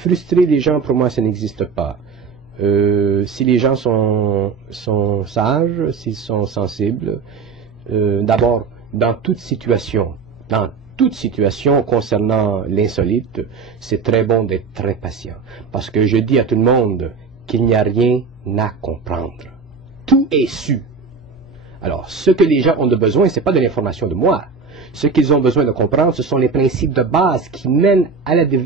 frustrer les gens, pour moi, ça n'existe pas. Si les gens sont sages, s'ils sont sensibles, d'abord, dans toute situation concernant l'insolite, c'est très bon d'être très patient. Parce que je dis à tout le monde qu'il n'y a rien à comprendre. Tout est su. Alors, ce que les gens ont de besoin, ce n'est pas de l'information de moi. Ce qu'ils ont besoin de comprendre, ce sont les principes de base qui mènent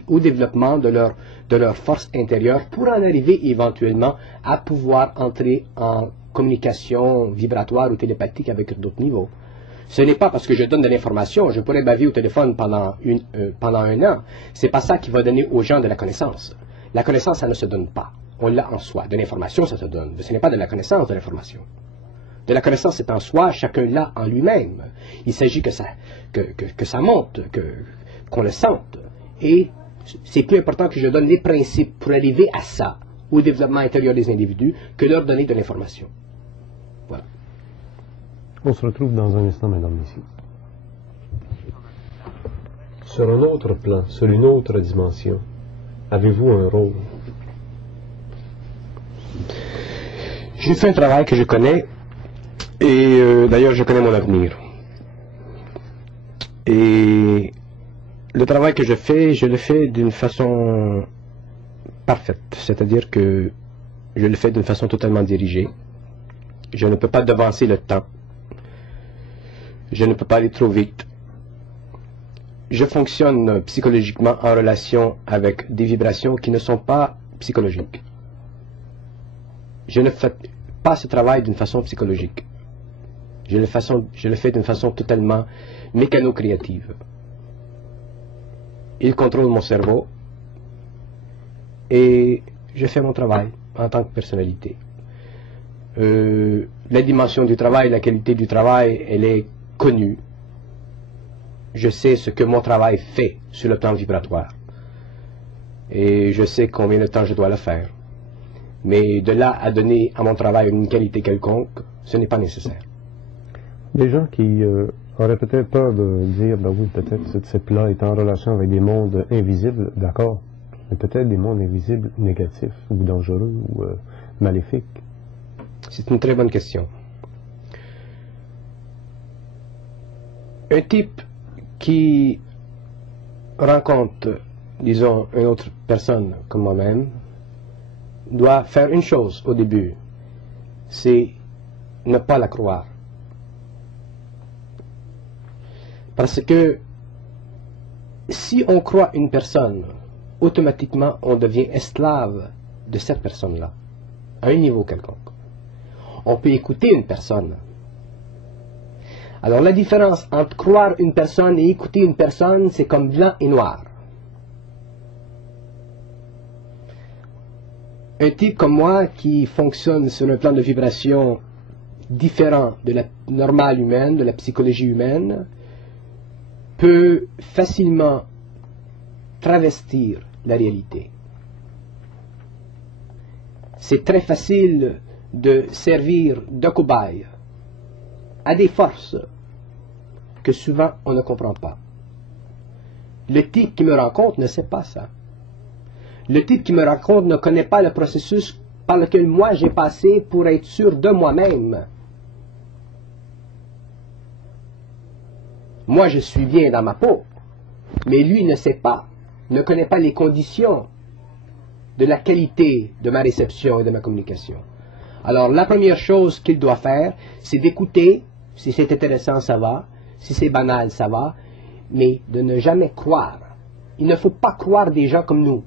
au développement de leur force intérieure pour en arriver éventuellement à pouvoir entrer en communication vibratoire ou télépathique avec d'autres niveaux. Ce n'est pas parce que je donne de l'information, je pourrais baver au téléphone pendant un an. C'est pas ça qui va donner aux gens de la connaissance. La connaissance, ça ne se donne pas. On l'a en soi. De l'information, ça se donne. Ce n'est pas de la connaissance, de l'information. De la connaissance, c'est en soi, chacun l'a en lui-même. Il s'agit que ça monte, qu'on le sente. Et c'est plus important que je donne les principes pour arriver à ça, au développement intérieur des individus, que leur donner de l'information. Voilà. On se retrouve dans un instant, mesdames, messieurs. Sur un autre plan, sur une autre dimension, avez-vous un rôle? J'ai fait un travail que je connais, et d'ailleurs je connais mon avenir. Et le travail que je le fais d'une façon parfaite, c'est-à-dire que je le fais d'une façon totalement dirigée. Je ne peux pas devancer le temps. Je ne peux pas aller trop vite. Je fonctionne psychologiquement en relation avec des vibrations qui ne sont pas psychologiques. Je ne fais pas ce travail d'une façon psychologique. Je le fais d'une façon totalement mécano-créative. Il contrôle mon cerveau et je fais mon travail en tant que personnalité. La dimension du travail, la qualité du travail, elle est connue. Je sais ce que mon travail fait sur le plan vibratoire. Et je sais combien de temps je dois le faire. Mais de là à donner à mon travail une qualité quelconque, ce n'est pas nécessaire. Des gens qui auraient peut-être peur de dire, ben oui, peut-être ce type-là est en relation avec des mondes invisibles, d'accord, mais peut-être des mondes invisibles négatifs ou dangereux ou maléfiques. C'est une très bonne question. Un type qui rencontre, disons, une autre personne comme moi-même, doit faire une chose au début, c'est ne pas la croire. Parce que si on croit une personne, automatiquement on devient esclave de cette personne-là, à un niveau quelconque. On peut écouter une personne. Alors la différence entre croire une personne et écouter une personne, c'est comme blanc et noir. Un type comme moi qui fonctionne sur un plan de vibration différent de la normale humaine, de la psychologie humaine, peut facilement travestir la réalité. C'est très facile de servir de cobaye à des forces que souvent on ne comprend pas. Le type qui me rencontre ne sait pas ça. Le type qui me rencontre ne connaît pas le processus par lequel moi j'ai passé pour être sûr de moi-même. Moi je suis bien dans ma peau, mais lui ne sait pas, ne connaît pas les conditions de la qualité de ma réception et de ma communication. Alors la première chose qu'il doit faire, c'est d'écouter, si c'est intéressant ça va, si c'est banal ça va, mais de ne jamais croire. Il ne faut pas croire des gens comme nous.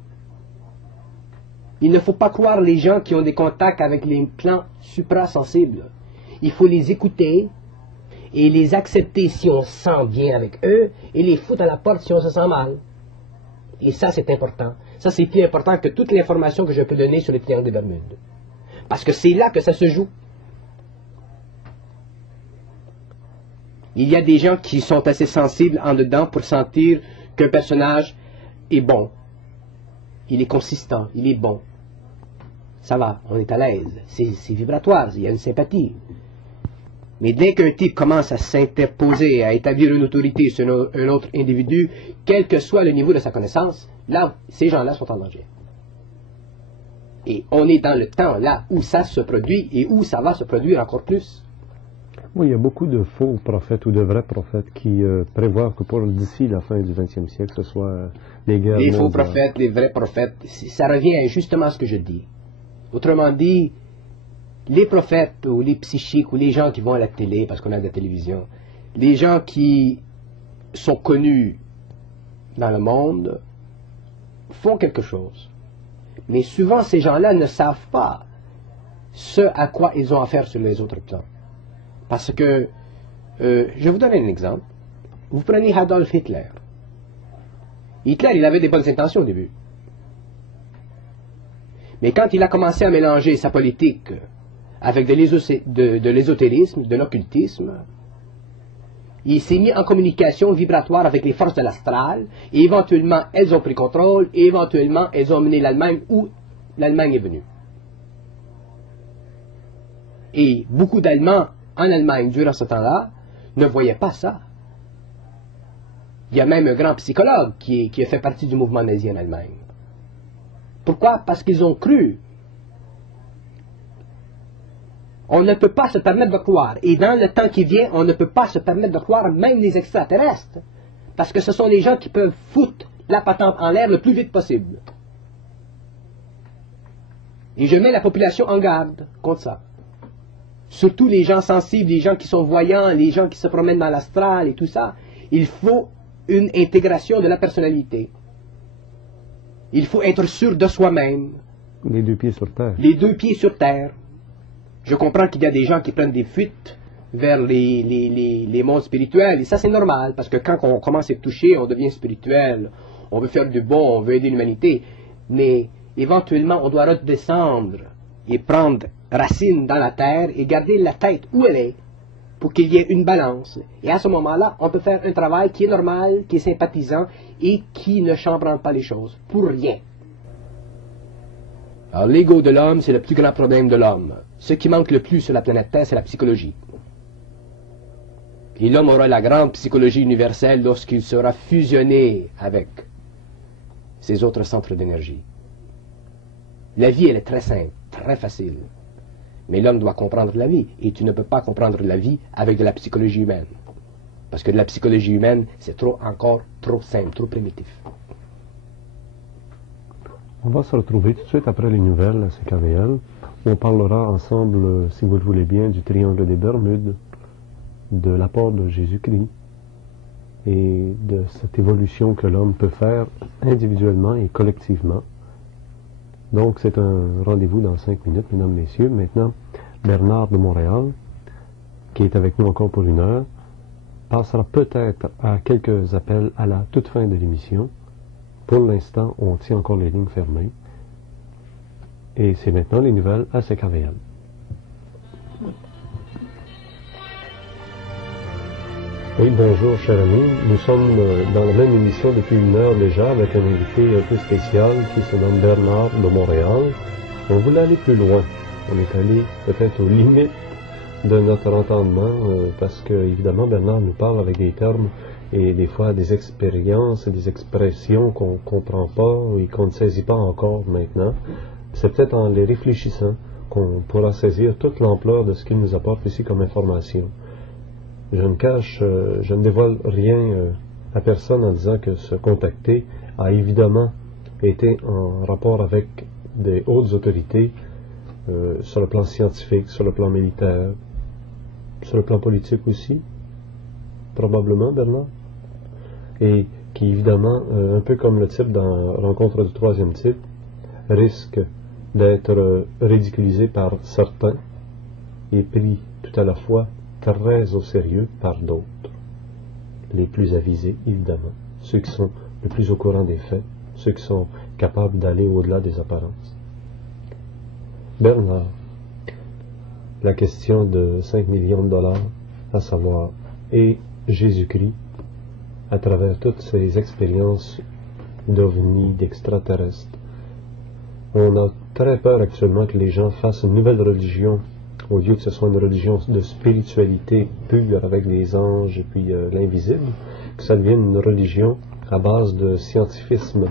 Il ne faut pas croire les gens qui ont des contacts avec les plans suprasensibles. Il faut les écouter et les accepter si on se sent bien avec eux et les foutre à la porte si on se sent mal. Et ça, c'est important. Ça, c'est plus important que toute l'information que je peux donner sur les triangles des Bermudes. Parce que c'est là que ça se joue. Il y a des gens qui sont assez sensibles en dedans pour sentir qu'un personnage est bon. Il est consistant, il est bon. Ça va, on est à l'aise. C'est vibratoire, il y a une sympathie. Mais dès qu'un type commence à s'interposer, à établir une autorité sur un autre individu, quel que soit le niveau de sa connaissance, là, ces gens-là sont en danger. Et on est dans le temps là où ça se produit et où ça va se produire encore plus. Oui, il y a beaucoup de faux prophètes ou de vrais prophètes qui prévoient que pour d'ici la fin du 20e siècle, ce soit les guerres Les faux mondiales. prophètes, les vrais prophètes, ça revient justement à ce que je dis. Autrement dit, les prophètes ou les psychiques ou les gens qui vont à la télé, parce qu'on a de la télévision, les gens qui sont connus dans le monde font quelque chose. Mais souvent, ces gens-là ne savent pas ce à quoi ils ont affaire sur les autres plans. Parce que, je vais vous donner un exemple. Vous prenez Adolf Hitler. Hitler, il avait des bonnes intentions au début. Mais quand il a commencé à mélanger sa politique avec de l'ésotérisme, de l'occultisme, il s'est mis en communication vibratoire avec les forces de l'astral, et éventuellement, elles ont pris contrôle, et éventuellement, elles ont mené l'Allemagne où l'Allemagne est venue. Et beaucoup d'Allemands en Allemagne, durant ce temps-là, ne voyaient pas ça. Il y a même un grand psychologue qui a fait partie du mouvement nazi en Allemagne. Pourquoi? Parce qu'ils ont cru. On ne peut pas se permettre de croire. Et dans le temps qui vient, on ne peut pas se permettre de croire même les extraterrestres. Parce que ce sont les gens qui peuvent foutre la patente en l'air le plus vite possible. Et je mets la population en garde contre ça. Surtout les gens sensibles, les gens qui sont voyants, les gens qui se promènent dans l'astral et tout ça. Il faut une intégration de la personnalité. Il faut être sûr de soi-même. Les deux pieds sur terre. Les deux pieds sur terre. Je comprends qu'il y a des gens qui prennent des fuites vers les mondes spirituels. Et ça, c'est normal, parce que quand on commence à être touché, on devient spirituel. On veut faire du bon, on veut aider l'humanité. Mais éventuellement, on doit redescendre et prendre racine dans la terre et garder la tête où elle est pour qu'il y ait une balance. Et à ce moment-là, on peut faire un travail qui est normal, qui est sympathisant et qui ne chambranle pas les choses. Pour rien. Alors, l'ego de l'homme, c'est le plus grand problème de l'homme. Ce qui manque le plus sur la planète Terre, c'est la psychologie. Et l'homme aura la grande psychologie universelle lorsqu'il sera fusionné avec ces autres centres d'énergie. La vie, elle est très simple, très facile. Mais l'homme doit comprendre la vie. Et tu ne peux pas comprendre la vie avec de la psychologie humaine. Parce que de la psychologie humaine, c'est encore trop simple, trop primitif. On va se retrouver tout de suite après les nouvelles à CKVL. On parlera ensemble, si vous le voulez bien, du triangle des Bermudes, de l'apport de Jésus-Christ et de cette évolution que l'homme peut faire individuellement et collectivement. Donc, c'est un rendez-vous dans 5 minutes, mesdames, messieurs. Maintenant, Bernard de Montréal, qui est avec nous encore pour 1 heure, passera peut-être à quelques appels à la toute fin de l'émission. Pour l'instant, on tient encore les lignes fermées. Et c'est maintenant les nouvelles à CKVL. Oui, bonjour, chers amis. Nous sommes dans la même émission depuis 1 heure déjà avec un invité un peu spécial qui se nomme Bernard de Montréal. On voulait aller plus loin. On est allé peut-être aux limites de notre entendement parce que, évidemment, Bernard nous parle avec des termes et des fois des expériences, des expressions qu'on ne comprend pas et qu'on ne saisit pas encore maintenant. C'est peut-être en les réfléchissant qu'on pourra saisir toute l'ampleur de ce qu'il nous apporte ici comme information. Je ne dévoile rien à personne en disant que ce contacté a évidemment été en rapport avec des hautes autorités sur le plan scientifique, sur le plan militaire, sur le plan politique aussi, probablement, Bernard, et qui évidemment, un peu comme le type dans Rencontre du troisième type, risque d'être ridiculisé par certains et pris tout à la fois très au sérieux par d'autres. Les plus avisés, évidemment, ceux qui sont le plus au courant des faits, ceux qui sont capables d'aller au-delà des apparences. Bernard, la question de 5 millions de dollars, à savoir, et Jésus-Christ, à travers toutes ces expériences d'ovnis, d'extraterrestres. On a très peur actuellement que les gens fassent une nouvelle religion, au lieu que ce soit une religion de spiritualité pure avec les anges et puis l'invisible, que ça devienne une religion à base de scientifisme,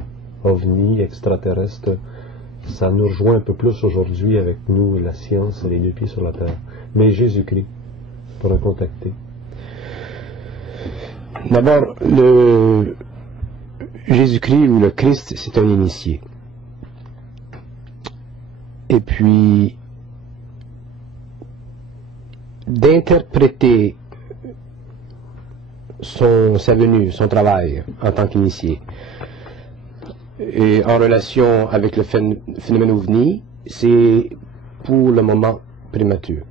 ovni, extraterrestre, ça nous rejoint un peu plus aujourd'hui avec nous, la science, les deux pieds sur la terre. Mais Jésus-Christ, pour le contacter. D'abord, le Jésus-Christ ou le Christ, c'est un initié. Et puis, d'interpréter sa venue, son travail en tant qu'initié, et en relation avec le phénomène OVNI, c'est pour le moment prématuré.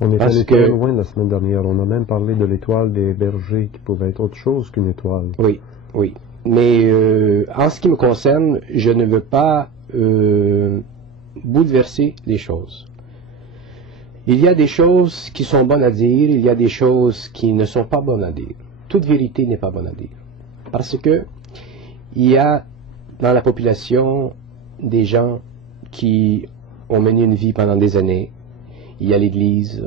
On est allé très loin la semaine dernière. On a même parlé de l'étoile des bergers qui pouvait être autre chose qu'une étoile. Oui, oui. Mais en ce qui me concerne, je ne veux pas bouleverser les choses. Il y a des choses qui sont bonnes à dire, il y a des choses qui ne sont pas bonnes à dire. Toute vérité n'est pas bonne à dire. Parce que il y a dans la population des gens qui ont mené une vie pendant des années. Il y a l'Église,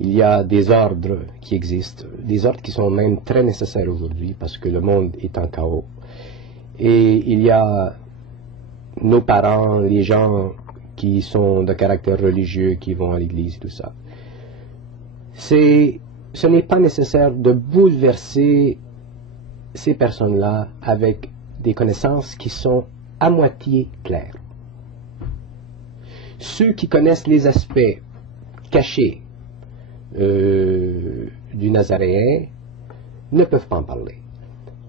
il y a des ordres qui existent, des ordres qui sont même très nécessaires aujourd'hui parce que le monde est en chaos. Et il y a nos parents, les gens qui sont de caractère religieux, qui vont à l'Église et tout ça. Ce n'est pas nécessaire de bouleverser ces personnes-là avec des connaissances qui sont à moitié claires. Ceux qui connaissent les aspects cachés du Nazaréen ne peuvent pas en parler.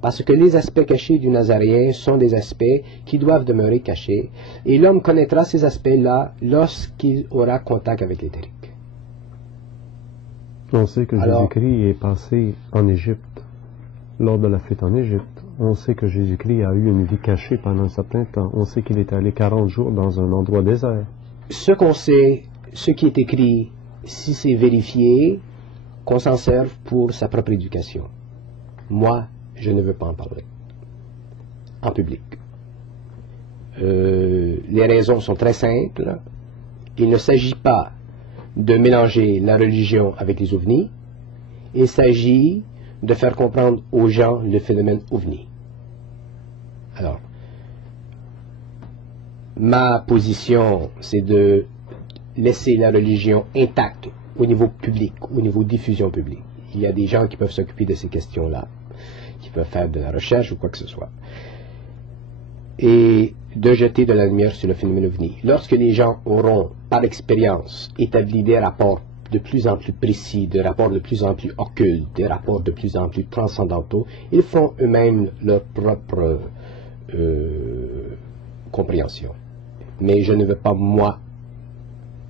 Parce que les aspects cachés du Nazaréen sont des aspects qui doivent demeurer cachés, et l'homme connaîtra ces aspects-là lorsqu'il aura contact avec l'éthérique. On sait que Jésus-Christ est passé en Égypte, lors de la fuite en Égypte. On sait que Jésus-Christ a eu une vie cachée pendant un certain temps. On sait qu'il est allé 40 jours dans un endroit désert. Ce qu'on sait, ce qui est écrit, si c'est vérifié, qu'on s'en serve pour sa propre éducation. Moi, je ne veux pas en parler. En public. Les raisons sont très simples. Il ne s'agit pas de mélanger la religion avec les ovnis. Il s'agit de faire comprendre aux gens le phénomène ovni. Alors, ma position, c'est de laisser la religion intacte au niveau public, au niveau diffusion publique. Il y a des gens qui peuvent s'occuper de ces questions-là, qui peuvent faire de la recherche ou quoi que ce soit. Et de jeter de la lumière sur le phénomène OVNI. Lorsque les gens auront, par expérience, établi des rapports de plus en plus précis, des rapports de plus en plus occultes, des rapports de plus en plus transcendantaux, ils font eux-mêmes leur propre compréhension. Mais je ne veux pas, moi,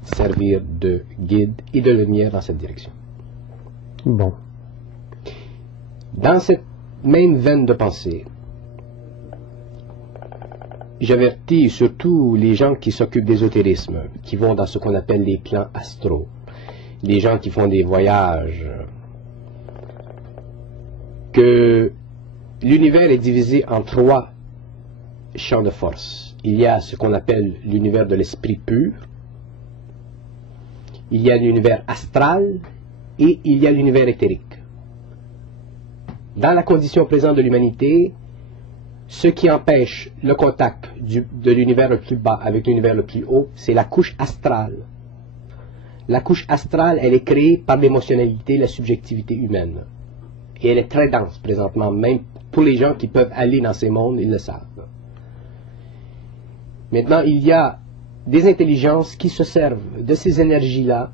servir de guide et de lumière dans cette direction. Bon. Dans cette même veine de pensée, j'avertis surtout les gens qui s'occupent d'ésotérisme, qui vont dans ce qu'on appelle les plans astraux, les gens qui font des voyages, que l'univers est divisé en 3 champs de force. Il y a ce qu'on appelle l'univers de l'esprit pur, il y a l'univers astral et il y a l'univers éthérique. Dans la condition présente de l'humanité, ce qui empêche le contact de l'univers le plus bas avec l'univers le plus haut, c'est la couche astrale. La couche astrale, elle est créée par l'émotionnalité, la subjectivité humaine. Et elle est très dense présentement, même pour les gens qui peuvent aller dans ces mondes, ils le savent. Maintenant, il y a des intelligences qui se servent de ces énergies-là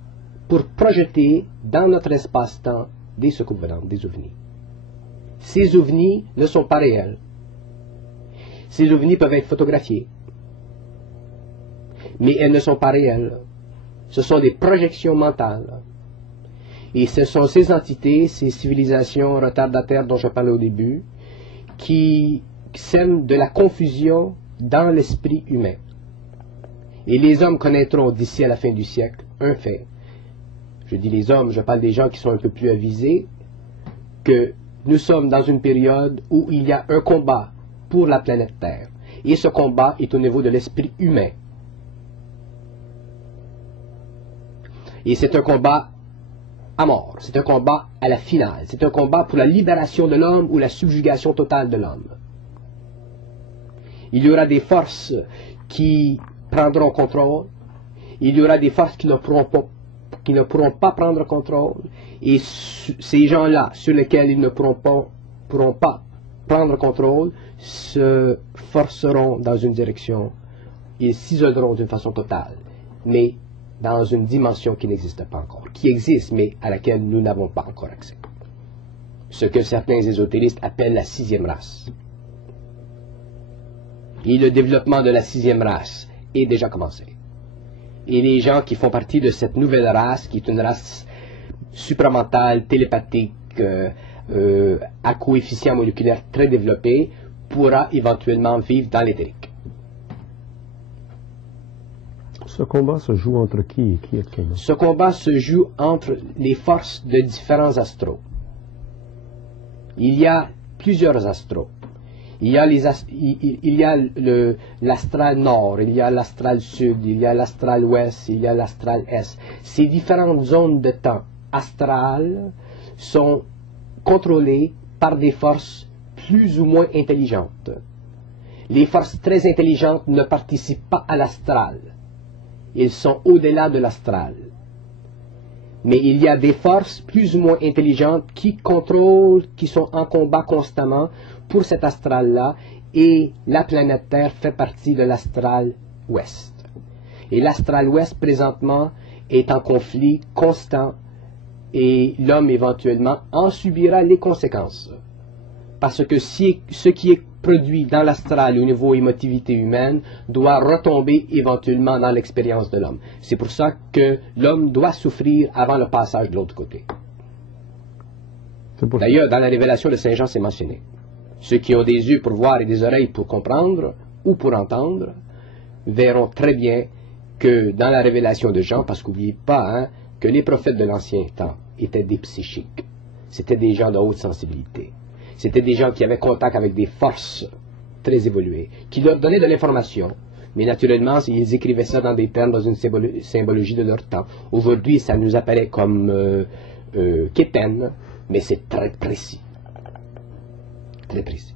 pour projeter dans notre espace-temps des soucoupes volantes, des ovnis. Ces ovnis ne sont pas réels. Ces ovnis peuvent être photographiés, mais elles ne sont pas réelles. Ce sont des projections mentales. Et ce sont ces entités, ces civilisations retardataires dont je parlais au début, qui sèment de la confusion dans l'esprit humain. Et les hommes connaîtront d'ici à la fin du siècle un fait. Je dis les hommes, je parle des gens qui sont un peu plus avisés, que nous sommes dans une période où il y a un combat pour la planète Terre. Et ce combat est au niveau de l'esprit humain. Et c'est un combat à mort. C'est un combat à la finale. C'est un combat pour la libération de l'homme ou la subjugation totale de l'homme. Il y aura des forces qui prendront contrôle. Il y aura des forces qui ne pourront pas prendre contrôle. Et ces gens-là, sur lesquels ils ne pourront pas prendre contrôle, se forceront dans une direction. Ils s'isoleront d'une façon totale, mais dans une dimension qui n'existe pas encore, qui existe, mais à laquelle nous n'avons pas encore accès. Ce que certains ésotéristes appellent la sixième race. Et le développement de la sixième race est déjà commencé. Et les gens qui font partie de cette nouvelle race, qui est une race supramentale, télépathique, à coefficient moléculaire très développé, pourra éventuellement vivre dans l'éthérique. Ce combat se joue entre qui et qui actuellement? Ce combat se joue entre les forces de différents astros. Il y a plusieurs astros. Il y a l'astral nord, il y a l'astral sud, il y a l'astral ouest, il y a l'astral est. Ces différentes zones de temps astrales sont contrôlées par des forces plus ou moins intelligentes. Les forces très intelligentes ne participent pas à l'astral. Ils sont au-delà de l'astral. Mais il y a des forces plus ou moins intelligentes qui contrôlent, qui sont en combat constamment pour cet astral-là, et la planète Terre fait partie de l'astral ouest. Et l'astral ouest, présentement, est en conflit constant, et l'homme, éventuellement, en subira les conséquences. Parce que ce qui est produit dans l'astral au niveau émotivité humaine doit retomber éventuellement dans l'expérience de l'homme. C'est pour ça que l'homme doit souffrir avant le passage de l'autre côté. D'ailleurs, dans la révélation de Saint Jean, c'est mentionné. Ceux qui ont des yeux pour voir et des oreilles pour comprendre ou pour entendre verront très bien que dans la révélation de Jean, parce qu'oubliez pas que les prophètes de l'ancien temps étaient des psychiques. C'était des gens de haute sensibilité. C'était des gens qui avaient contact avec des forces très évoluées, qui leur donnaient de l'information. Mais naturellement, ils écrivaient ça dans des termes, dans une symbologie de leur temps. Aujourd'hui, ça nous apparaît comme quétaine, mais c'est très précis. Très précis.